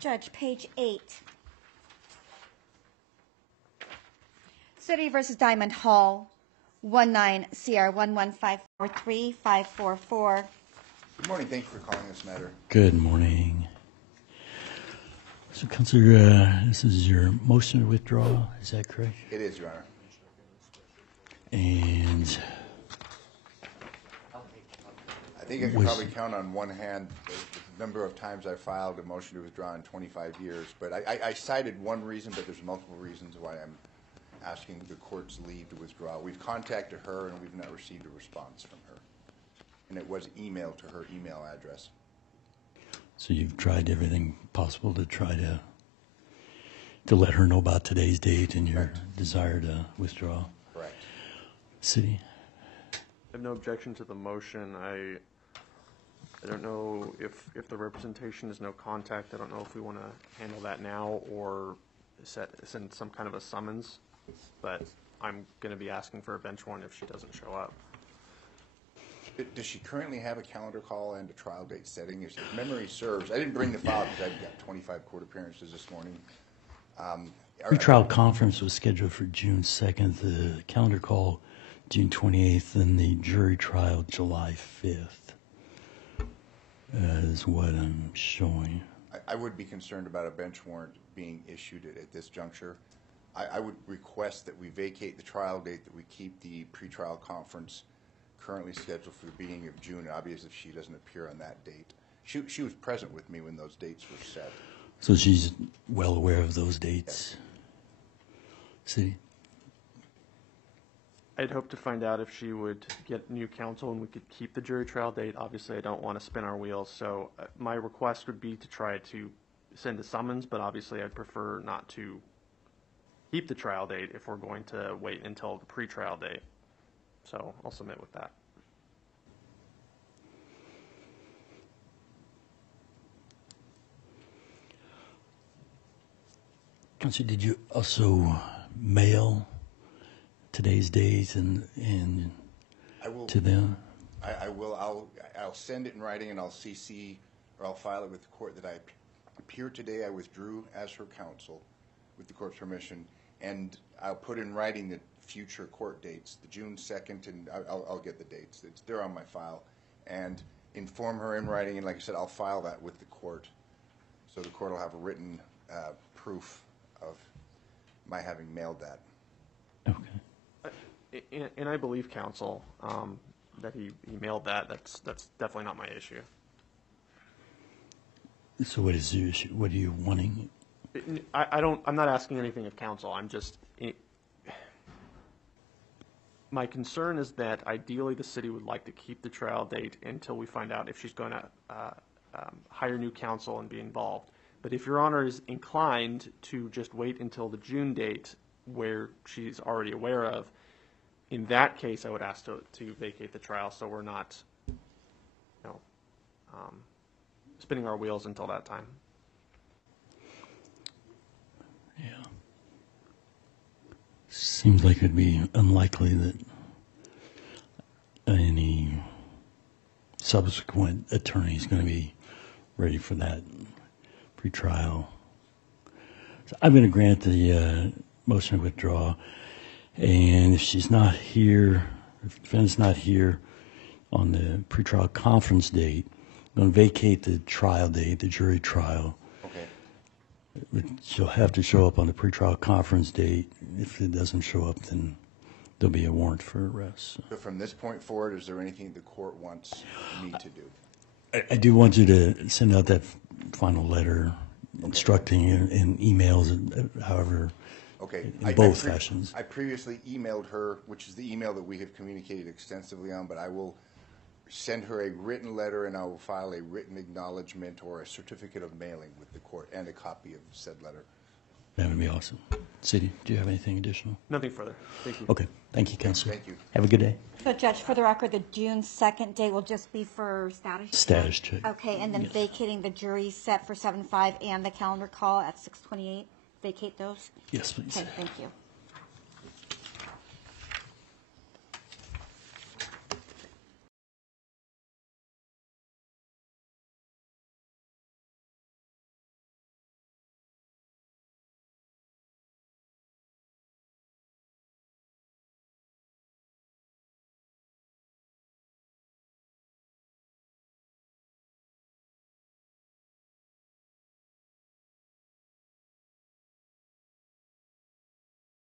Judge, page 8. City versus Diamond Hall, 19 CR 11543-544. Good morning. Thank you for calling this matter. Good morning. So, Counselor, this is your motion to withdraw, is that correct? It is, Your Honor. And I think I can probably count on one hand the number of times I filed a motion to withdraw in 25 years. But I cited one reason, but there's multiple reasons why I'm asking the court's leave to withdraw. We've contacted her, and we've not received a response from her. And it was emailed to her email address. so you've tried everything possible to try to let her know about today's date and your desire to withdraw? Correct. City? I have no objection to the motion. I don't know if the representation is no contact. I don't know if we want to handle that now or send some kind of a summons, but I'm going to be asking for a bench warrant if she doesn't show up. Does she currently have a calendar call and a trial date setting? If memory serves, I didn't bring the file because I've got 25 court appearances this morning. Pre-trial conference was scheduled for June 2nd, the calendar call June 28th, and the jury trial July 5th is what I'm showing. I would be concerned about a bench warrant being issued at this juncture. I would request that we vacate the trial date, that we keep the pretrial conference currently scheduled for the beginning of June. Obviously, if she doesn't appear on that date. She was present with me when those dates were set. So she's well aware of those dates? Yes. City? I'd hope to find out if she would get new counsel and we could keep the jury trial date. Obviously, I don't want to spin our wheels, so my request would be to try to send a summons, but obviously I'd prefer not to keep the trial date if we're going to wait until the pre-trial date. So I'll submit with that. Counselor, did you also mail today's date and I will, to them? I will. I'll send it in writing, and I'll CC or I'll file it with the court that I appeared today. I withdrew as her counsel with the court's permission, and I'll put in writing the future court dates, the June 2nd, and I'll get the dates. They're on my file, and inform her in writing. And like I said, I'll file that with the court, so the court will have a written proof of my having mailed that. Okay. And I believe counsel that he mailed that. That's definitely not my issue. So what is your issue? What are you wanting? I'm not asking anything of counsel. I'm just. My concern is that ideally the city would like to keep the trial date until we find out if she's going to hire new counsel and be involved. But if Your Honor is inclined to just wait until the June date where she's already aware of, in that case I would ask to vacate the trial so we're not spinning our wheels until that time. Yeah. Seems like it'd be unlikely that any subsequent attorney is going to be ready for that pretrial. So I'm going to grant the motion to withdraw, and if she's not here, if the defendant's not here on the pretrial conference date, I'm going to vacate the trial date, the jury trial. Okay. She'll have to show up on the pretrial conference date. If it doesn't show up, then there'll be a warrant for arrest. So from this point forward, is there anything the court wants me to do? I do want you to send out that final letter instructing you in emails, however, Okay. in both fashions. I previously emailed her, which is the email that we have communicated extensively on, but I will send her a written letter, and I will file a written acknowledgement or a certificate of mailing with the court and a copy of said letter. That would be awesome. City, do you have anything additional? Nothing further. Thank you. Okay. Thank you, Counselor. Thank you. Have a good day. So, Judge, for the record, the June 2nd date will just be for status check? Status check. Okay, and then Yes. vacating the jury set for 7-5 and the calendar call at 6:28. Vacate those? Yes, please. Okay, thank you.